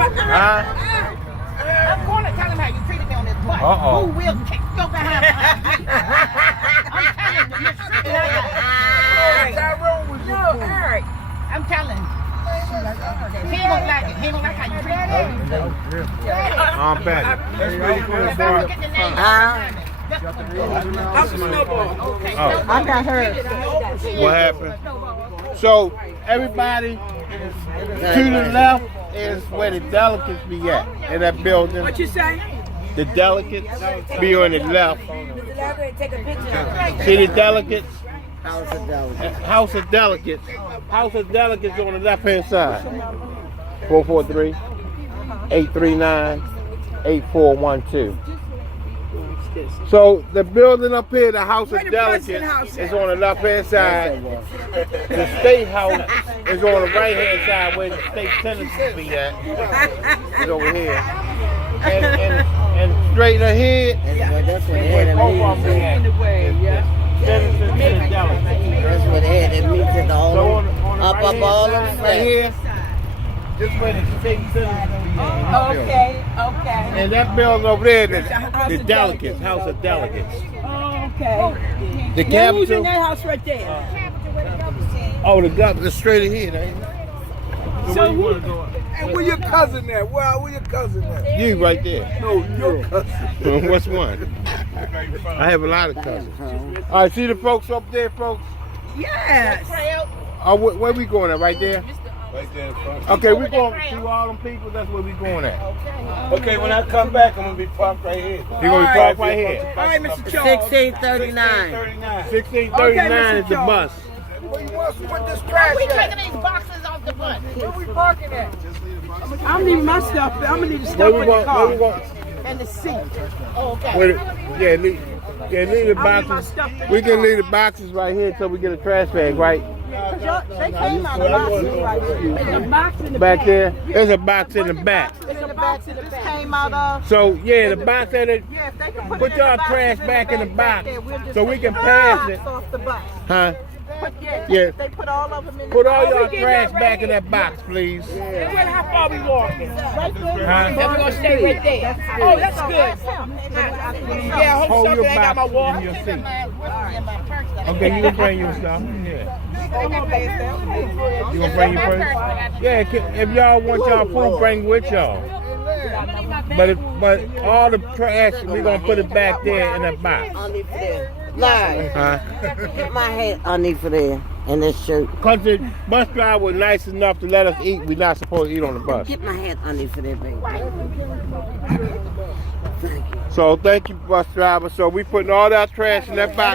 I'm going to tell him how you treated me on this bus. Who will kick your behind? I'm telling you, you're Eric. I'm telling you. He won't like it. He won't like how you treat me. I'm back. I got her. What happened? So everybody to the left is where the delegates be at in that building. What you say? The delegates be on the left. Take a picture. See the delegates? House of Delegates. House of Delegates. House of Delegates on the left-hand side. 443-839-8412. So the building up here, the House of Delegates, is on the left-hand side. The State House is on the right-hand side where the state senators be at. It's over here. And straight ahead, That's where they had a meeting. That's where they had that meeting at the whole up all them right steps. here. This way the state senators be at. Okay. And that building over there, the delegates, House of Delegates. Okay. The Now who's Capitol. in that house right there? Oh, the governor straight ahead, ain't it? So who? And where your cousin at? Where your cousin at? You right there. No, your cousin. What's one? I have a lot of cousins. All right, see the folks up there, folks? Yes. Oh, where we going at? Right there? Right there in front. Okay, we going to see all them people. That's where we going at. Okay, when I come back, I'm gonna be parked right here. You gonna be parked right here? All right, Mr. Charles. 1639. 1639 is the bus. Where you want with this trash We at? taking these boxes off the bus. Where we parking at? I'm leaving my stuff. I'm gonna need to Where stuff we in the going? car. Where we going? And the seat. Oh, okay. Leave the boxes. We can leave the boxes right here until we get a trash bag, right? They came out of boxes right here. There's a box in the Back there? There's a box in the back. There's a box that this came out of. So, yeah, the box that it, Yeah, if they can put it in y'all the box, trash then back in the box there, we'll just so we take can the pass box it. off the bus. Huh? Yeah. They put all of them in the Put all box. y'all trash back in that box, please. How far we walking? Right there. Huh? We're gonna stay right there. Oh, that's good. Yeah, hold Hold your something. I got my box water. in your seat. In my purse. Okay, you can bring your stuff. Yeah. You gonna bring your purse? Yeah, if y'all want y'all food, bring with y'all. But all the trash, we gonna put it back there in that box. Underneath there. Larry, Huh? get my hat underneath there in this shirt. Cause the bus driver was nice enough to let us eat. We're not supposed to eat on the bus. Get my hat underneath there, baby. Thank you. So thank you, bus driver. So we putting all that trash in that box.